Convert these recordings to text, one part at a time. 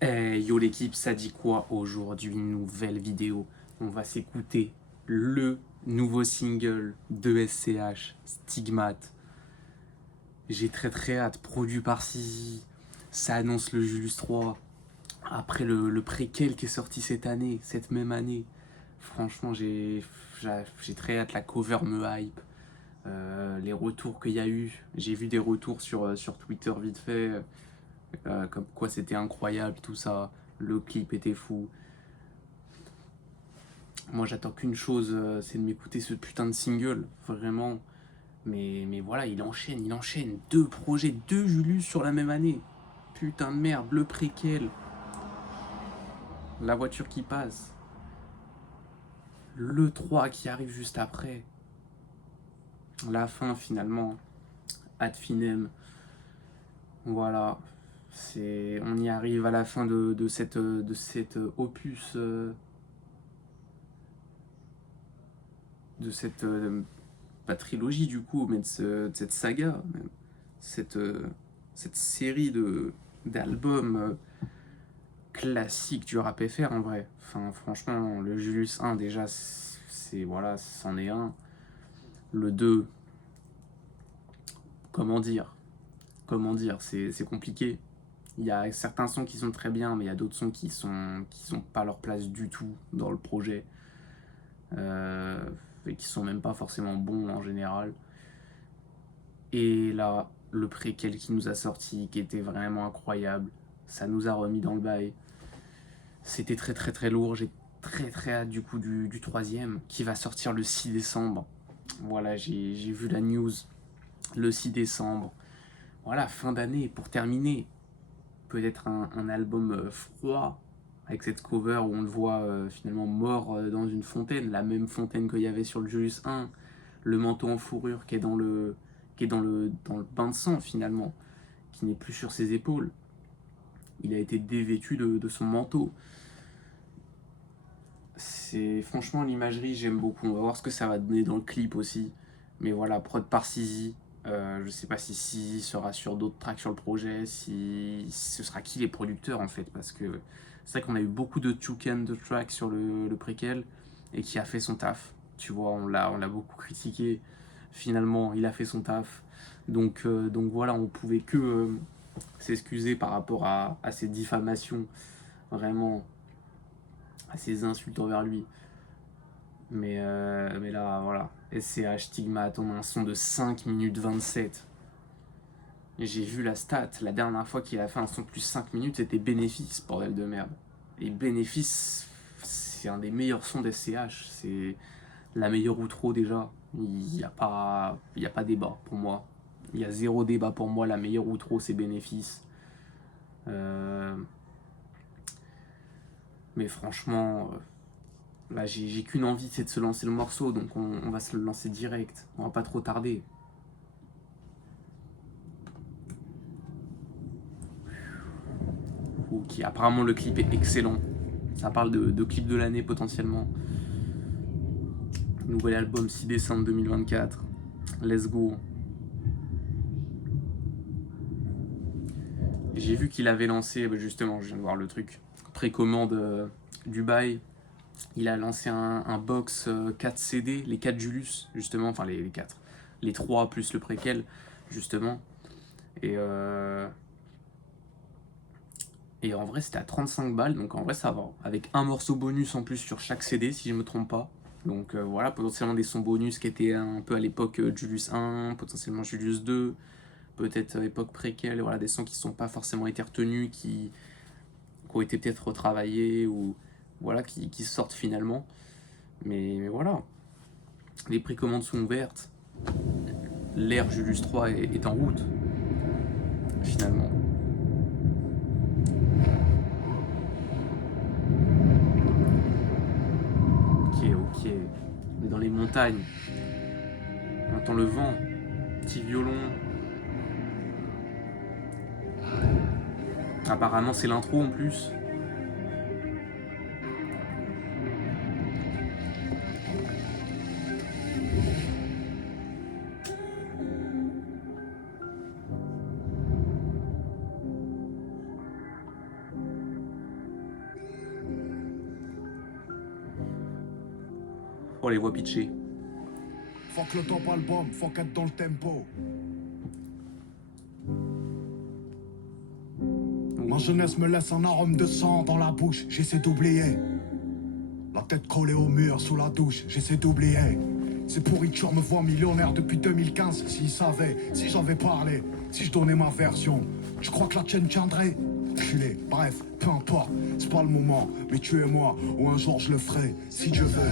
Hey, yo l'équipe, ça dit quoi aujourd'hui? Nouvelle vidéo. On va s'écouter le nouveau single de SCH, Stigmate. J'ai très très hâte, produit par Sizi. Ça annonce le Julius 3. Après le préquel qui est sorti cette année, cette même année. Franchement, j'ai très hâte, la cover me hype. Les retours qu'il y a eu, j'ai vu des retours sur Twitter vite fait, comme quoi c'était incroyable, tout ça. Le clip était fou. Moi, j'attends qu'une chose, c'est de m'écouter ce putain de single, vraiment. Mais voilà, il enchaîne. Deux projets, deux Julius sur la même année. Putain de merde, le préquel, la voiture qui passe, le 3 qui arrive juste après, la fin finalement, ad finem. Voilà, on y arrive à la fin de cette opus, de cette pas trilogie du coup, mais de cette saga, même. cette, euh, cette série d'albums classiques du rap FR en vrai. Enfin, franchement, le Julius 1 déjà, voilà, c'en est un. Le 2, comment dire c'est compliqué. Il y a certains sons qui sont très bien, mais il y a d'autres sons qui sont pas leur place du tout dans le projet. Euh, et qui sont même pas forcément bons en général. Et là, le préquel qui nous a sorti, qui était vraiment incroyable, ça nous a remis dans le bail. C'était très très très lourd. J'ai très très hâte du coup du troisième qui va sortir le 6 décembre. Voilà, j'ai vu la news le 6 décembre. Voilà, fin d'année pour terminer. Peut-être un album froid avec cette cover où on le voit finalement mort dans une fontaine, la même fontaine qu'il y avait sur le Julius 1, le manteau en fourrure qui est dans le bain de sang finalement, qui n'est plus sur ses épaules. Il a été dévêtu de son manteau. C'est franchement l'imagerie, j'aime beaucoup. On va voir ce que ça va donner dans le clip aussi. Mais voilà, prod par Sizi. Je sais pas si Sizi sera sur d'autres tracks sur le projet, si ce sera qui les producteurs en fait, parce que c'est vrai qu'on a eu beaucoup de toucan de tracks sur le préquel et qui a fait son taf. Tu vois, on l'a beaucoup critiqué. Finalement, il a fait son taf. Donc voilà, on pouvait que s'excuser par rapport à ces diffamations, vraiment, à ces insultes envers lui. Mais là, voilà. SCH Stigmate, on a un son de 5 minutes 27. J'ai vu la stat, la dernière fois qu'il a fait un son de plus 5 minutes, c'était Bénéfice, bordel de merde. Et Bénéfice, c'est un des meilleurs sons d'SCH. C'est la meilleure outro déjà. Il y a pas débat pour moi. Il y a zéro débat pour moi. La meilleure outro, c'est Bénéfice. Euh, mais franchement, là, j'ai qu'une envie, c'est de se lancer le morceau. Donc on va se le lancer direct. On va pas trop tarder. Qui apparemment le clip est excellent. Ça parle de clip de l'année potentiellement. Nouvel album 6 décembre 2024. Let's go. J'ai vu qu'il avait lancé, justement, je viens de voir le truc, précommande Dubaï. Il a lancé un box 4 CD, les 4 Julius, justement, enfin les 4. Les 3 plus le préquel, justement. Et, euh, et en vrai, c'était à 35 balles, donc en vrai, ça va. Avec un morceau bonus en plus sur chaque CD, si je me trompe pas. Donc voilà, potentiellement des sons bonus qui étaient un peu à l'époque Julius 1, potentiellement Julius 2, peut-être époque préquelle, voilà, des sons qui ne sont pas forcément été retenus, qui ont été peut-être retravaillés ou voilà, qui sortent finalement. Mais voilà, les précommandes sont ouvertes, l'ère Julius 3 est en route finalement. Ok, ok, on est dans les montagnes, on entend le vent, petit violon. Apparemment, c'est l'intro en plus. Oh, les voix pitchées. Fuck le top album, fuck être dans le tempo. Ma jeunesse me laisse un arôme de sang dans la bouche, j'essaie d'oublier. La tête collée au mur sous la douche, j'essaie d'oublier. Ces pourritures me voient millionnaire depuis 2015. S'ils savaient, si j'avais parlé, si je donnais ma version, tu crois que la tienne tiendrait? Culé, bref, peu importe, c'est pas le moment. Mais tu et moi, ou un jour je le ferai, si Dieu veut.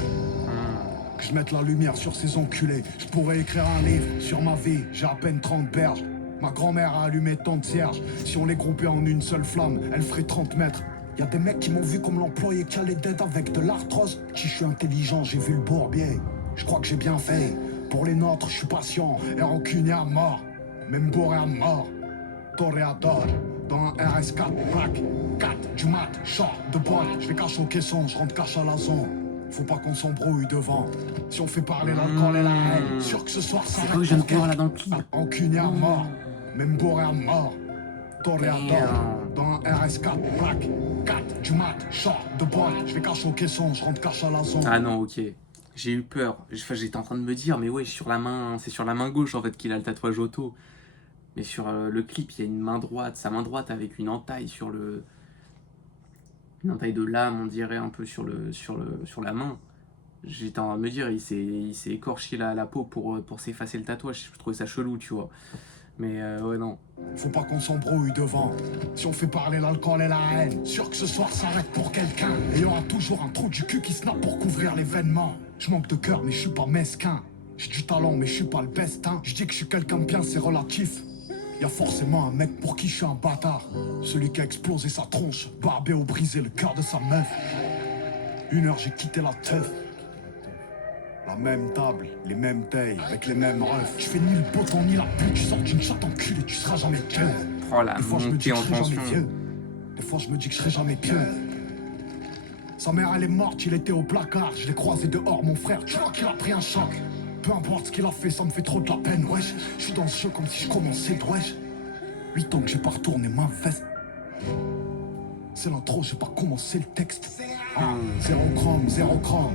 Que je mette la lumière sur ces enculés. Je pourrais écrire un livre sur ma vie, j'ai à peine 30 berges. Ma grand-mère a allumé tant de cierges. Si on les groupait en une seule flamme, elle ferait 30 mètres. Y'a des mecs qui m'ont vu comme l'employé qui allait d'aide avec de l'arthrose. Si je suis intelligent, j'ai vu le bourbier. Je crois que j'ai bien fait. Pour les nôtres, je suis patient et rancunier à mort. Même bourré à mort. Toréador, dans un RS4, black 4 du mat, short de boîte. Je vais cacher au caisson, je rentre cache à la zone. Faut pas qu'on s'embrouille devant. Si on fait parler l'alcool et la haine, sûr que ce soir ça C'est quoi que je viens de voir là dans le clip? rancunier à mort. Même bourré à mort. Toréador, dans un RS4, black 4 du mat, short de boîte. Je vais cacher au caisson, je rentre cache à la zone. Ah non, ok. J'ai eu peur. Enfin, j'étais en train de me dire, mais ouais, sur la main, c'est sur la main gauche en fait qu'il a le tatouage auto. Mais sur le clip, il y a une main droite, sa main droite avec une entaille sur le. Une entaille de lame, on dirait un peu sur la main. J'étais en train de me dire, il s'est écorché la peau pour s'effacer le tatouage. Je trouvais ça chelou, tu vois. Mais ouais, non. Faut pas qu'on s'embrouille devant. Si on fait parler l'alcool et la haine, sûr que ce soir s'arrête pour quelqu'un. Et y aura toujours un trou du cul qui snap pour couvrir l'événement. Je manque de cœur mais je suis pas mesquin. J'ai du talent mais je suis pas le best hein. Je dis que je suis quelqu'un de bien, c'est relatif. Y'a forcément un mec pour qui je suis un bâtard. Celui qui a explosé sa tronche, barbé ou brisé le cœur de sa meuf. 1 heure j'ai quitté la teuf. La même table, les mêmes tailles, avec les mêmes refs. Tu fais ni le poton ni la pute, tu sors d'une chatte enculée, tu seras jamais vieux. Oh la Des fois je me dis montée que en je serai jamais tension. vieux. Des fois je me dis que je serai jamais pieux. Sa mère elle est morte, il était au placard. Je l'ai croisé dehors mon frère, tu vois qu'il a pris un choc. Peu importe ce qu'il a fait, ça me fait trop de la peine, wesh. Je suis dans le jeu comme si je commençais de wesh. 8 ans que j'ai pas retourné ma veste. C'est l'intro, j'ai pas commencé le texte. Zéro chrome, zéro chrome.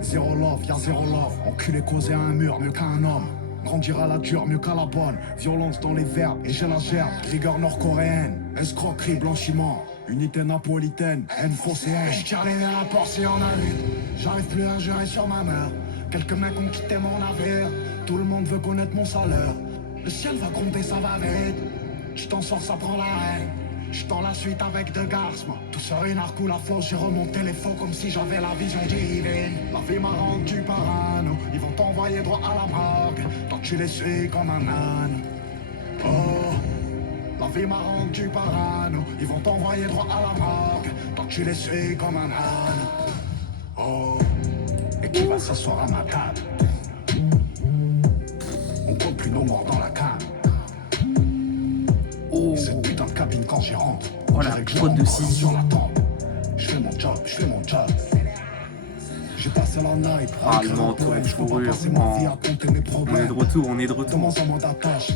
Zéro love, y'a zéro love. Enculé causer à un mur, mieux qu'à un homme. Grandir à la dure, mieux qu'à la bonne. Violence dans les verbes, et j'ai la gerbe. Rigueur nord-coréenne, escroquerie, blanchiment. Unité napolitaine, haine phocéenne. Je tire les verres à port si on a vu. J'arrive plus à gérer sur ma mère. Quelques mecs ont quitté mon navire. Tout le monde veut connaître mon salaire. Le ciel va gronder, ça va vite. Tu t'en sors, ça prend la haine. J'suis dans la suite avec deux garces, moi. Tout seul, une arc ou la floche, j'ai remonté les faux comme si j'avais la vision divine. La vie m'a rendu parano, ils vont t'envoyer droit à la morgue. Toi tu les suis comme un âne. Oh, la vie m'a rendu parano, ils vont t'envoyer droit à la morgue. Toi tu les suis comme un âne. Oh, et qui va s'asseoir à ma table? On compte plus nos morts dans la cave. Oh, Cette putain de cabine quand j'y rentre. Oh, la faute de Sisi. Sur la tempe. Je fais mon job, je fais mon job. J'ai passé la night. Ah, écrire le un manteau poème, de je peux pas fourrure. passer ma vie à compter mes on est problèmes. de retour, on est de retour. Commence à mode attache.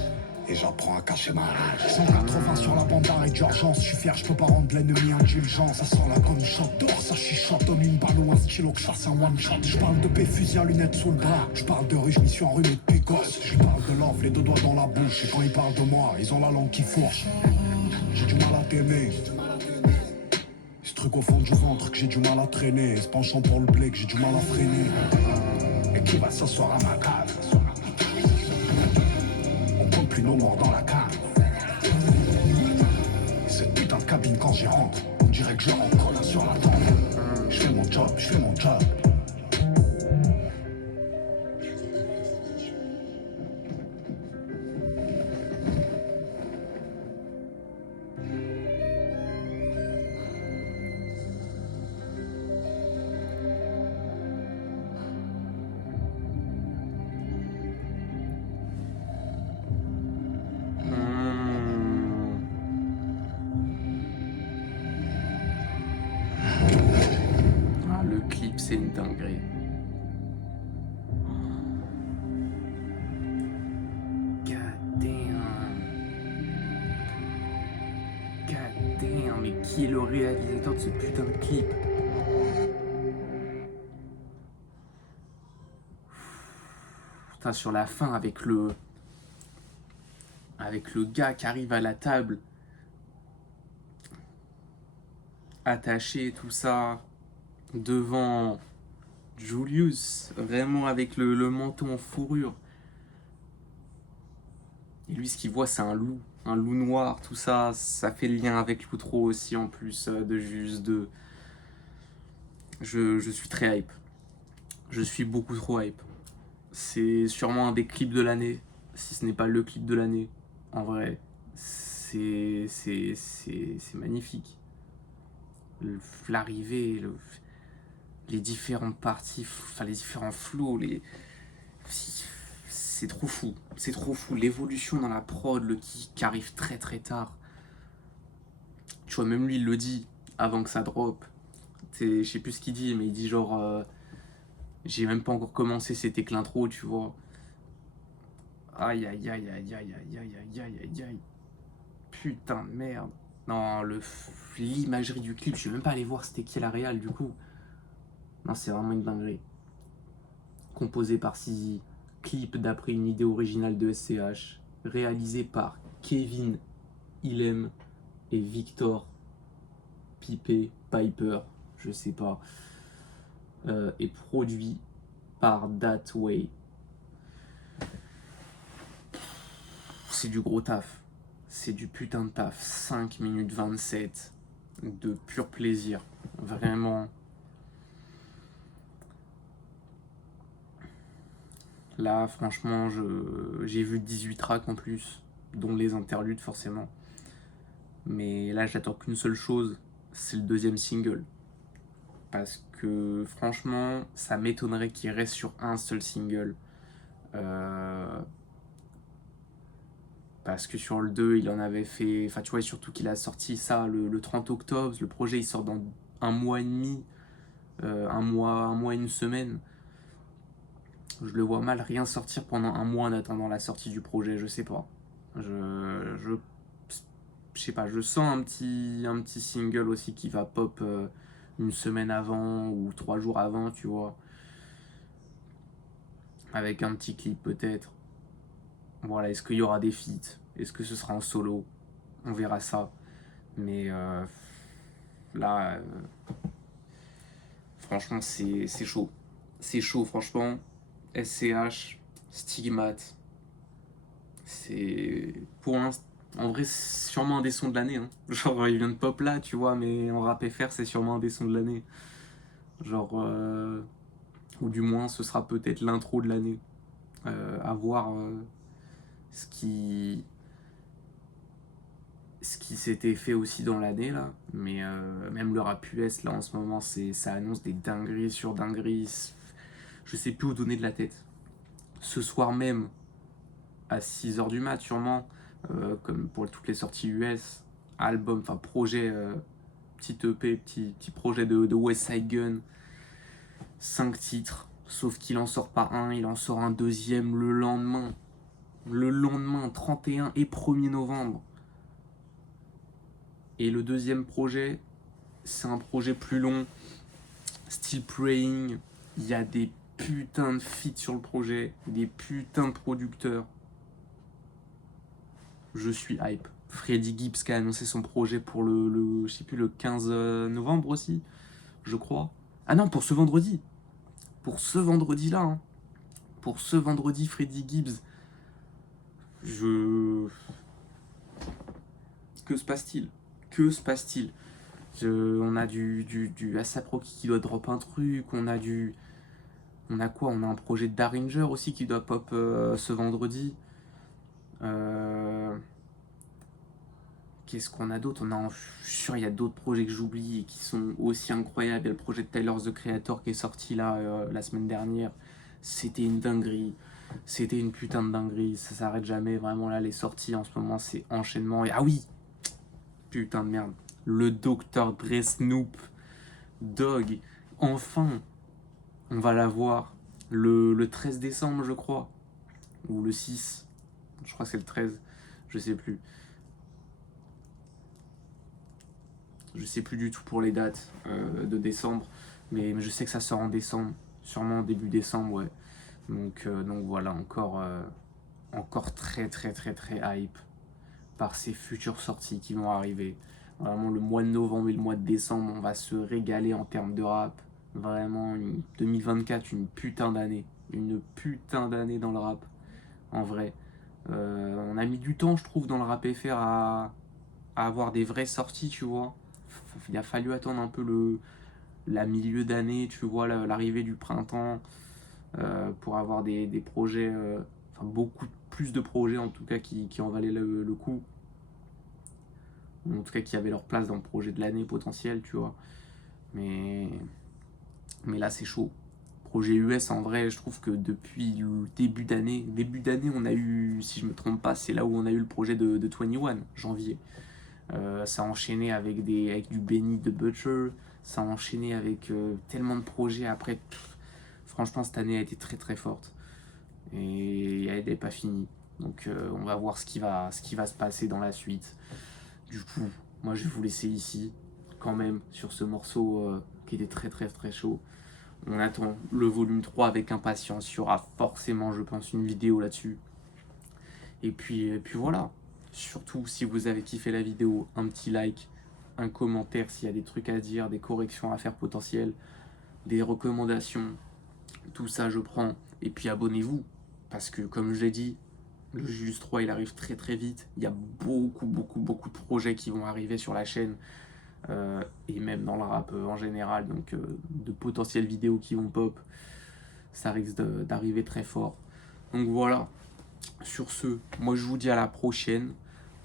Et j'apprends à cacher ma rage. 180 sur la bande d'arrêt d'urgence. Je suis fier, je peux pas rendre l'ennemi indulgent. Ça sent la gomme shot, dehors ça chuchote. Donne une balle ou un stylo que je fasse un one shot. Je parle de fusil à lunettes sous le bras. Je parle de rue, je m'y suis enrhumé depuis gosse. Je parle de love, les deux doigts dans la bouche. Et quand ils parlent de moi, ils ont la langue qui fourche. J'ai du mal à t'aimer. Ce truc au fond du ventre que j'ai du mal à traîner. Ce penchant pour le blé que j'ai du mal à freiner. Et qui va s'asseoir à ma cave? On compte plus nos morts dans la cave. Et cette putain de cabine quand j'y rentre, on dirait que je rentre sur la tente. Je fais mon job, je fais mon job. Ah, le clip, c'est une dinguerie. God damn. God damn, mais qui est le réalisateur de ce putain de clip? enfin sur la fin avec le gars qui arrive à la table, attaché, tout ça, devant Julius, vraiment avec le manteau en fourrure. Et lui, ce qu'il voit, c'est un loup noir, tout ça. Ça fait le lien avec l'outro aussi, en plus de juste de. Je suis très hype. Je suis beaucoup trop hype. C'est sûrement un des clips de l'année, si ce n'est pas le clip de l'année. En vrai, c'est magnifique. L'arrivée, les différentes parties, enfin les différents flows, c'est trop fou. C'est trop fou. L'évolution dans la prod, le qui arrive très très tard. Tu vois, même lui, il le dit avant que ça drop. Je sais plus ce qu'il dit, mais il dit genre. J'ai même pas encore commencé, c'était que l'intro, tu vois. Aïe aïe aïe aïe aïe aïe aïe aïe aïe aïe aïe. Putain de merde. Non, l'imagerie du clip, je suis même pas allé voir c'était qui la réal du coup. Non, c'est vraiment une dinguerie. Composé par Sizi, clip d'après une idée originale de SCH, réalisé par Kevin Illem et Victor Piper, je sais pas, et produit par That Way. C'est du gros taf. C'est du putain de taf. 5 minutes 27 de pur plaisir. Vraiment. Là, franchement, j'ai vu 18 tracks en plus, dont les interludes forcément. Mais là, j'attends qu'une seule chose, c'est le deuxième single. Parce que franchement, ça m'étonnerait qu'il reste sur un seul single. Parce que sur le 2, il en avait fait. Enfin, tu vois, surtout qu'il a sorti ça le 30 octobre. Le projet, il sort dans un mois et demi, un mois et une semaine. Je le vois mal rien sortir pendant un mois en attendant la sortie du projet, je sais pas. Je sais pas, je sens un petit single aussi qui va pop une semaine avant ou 3 jours avant, tu vois. Avec un petit clip peut-être. Voilà, est-ce qu'il y aura des feats? Est-ce que ce sera en solo? On verra ça. Mais là, franchement, c'est chaud. C'est chaud, franchement. SCH, Stigmate. C'est. Pour l'instant. En vrai, c'est sûrement un des sons de l'année. Hein. Genre, il vient de pop là, tu vois, mais en rap FR, c'est sûrement un des sons de l'année. Genre. Ou du moins, ce sera peut-être l'intro de l'année. À voir ce qui. Ce qui s'était fait aussi dans l'année là, mais même le rap US là en ce moment, ça annonce des dingueries sur dingueries. Je sais plus où donner de la tête. Ce soir même, à 6h du mat sûrement, comme pour toutes les sorties US, album, enfin projet, petit EP, petit projet de West Side Gun, 5 titres, sauf qu'il en sort pas un, il en sort un deuxième le lendemain. Le lendemain, 31 et 1er novembre. Et le deuxième projet, c'est un projet plus long, Still Praying. Il y a des putains de feats sur le projet, des putains de producteurs. Je suis hype. Freddie Gibbs qui a annoncé son projet pour je sais plus, le 15 novembre aussi, je crois. Ah non, pour ce vendredi. Pour ce vendredi-là. Hein. Pour ce vendredi, Freddie Gibbs. Que se passe-t-il? Que se passe-t-il? On a du ASAP Rocky qui doit drop un truc, on a quoi? On a un projet de Daringer aussi qui doit pop ce vendredi. Qu'est-ce qu'on a d'autre? Je suis sûr il y a d'autres projets que j'oublie et qui sont aussi incroyables. Il y a le projet de Tyler the Creator qui est sorti là la semaine dernière. C'était une dinguerie. C'était une putain de dinguerie. Ça s'arrête jamais. Vraiment là, les sorties en ce moment, c'est enchaînement. Et ah oui! Putain de merde. Le Dr. Dre Snoop Dogg. Enfin, on va la voir le 13 décembre, je crois. Ou le 6. Je crois que c'est le 13. Je sais plus. Je sais plus du tout pour les dates de décembre. Mais je sais que ça sort en décembre. Sûrement début décembre, ouais. Donc voilà, encore très très très très hype par ces futures sorties qui vont arriver. Vraiment, le mois de novembre et le mois de décembre, on va se régaler en termes de rap. Vraiment, 2024, une putain d'année. Une putain d'année dans le rap, en vrai. On a mis du temps, je trouve, dans le rap FR à avoir des vraies sorties, tu vois. Il a fallu attendre un peu la milieu d'année, tu vois, l'arrivée du printemps, pour avoir des projets, enfin beaucoup plus de projets en tout cas qui en valaient le coup, ou en tout cas qui avaient leur place dans le projet de l'année potentiel, tu vois. Mais, mais là c'est chaud. Projet US, en vrai, je trouve que depuis le début d'année, on a eu, si je me trompe pas, c'est là où on a eu le projet de 21, janvier. Ça a enchaîné avec du Benny de Butcher, ça a enchaîné avec tellement de projets après. Franchement, cette année a été très très forte et elle n'est pas finie. Donc on va voir ce qui va se passer dans la suite. Du coup, moi je vais vous laisser ici, quand même, sur ce morceau qui était très très très chaud. On attend le volume 3 avec impatience. Il y aura forcément, je pense, une vidéo là-dessus. Et puis voilà. Surtout, si vous avez kiffé la vidéo, un petit like, un commentaire s'il y a des trucs à dire, des corrections à faire potentielles, des recommandations. Tout ça, je prends. Et puis abonnez-vous. Parce que, comme je l'ai dit, le Juste 3, il arrive très très vite. Il y a beaucoup, beaucoup, beaucoup de projets qui vont arriver sur la chaîne. Et même dans le rap en général. Donc, de potentielles vidéos qui vont pop. Ça risque d'arriver très fort. Donc voilà. Sur ce, moi je vous dis à la prochaine.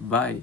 Bye.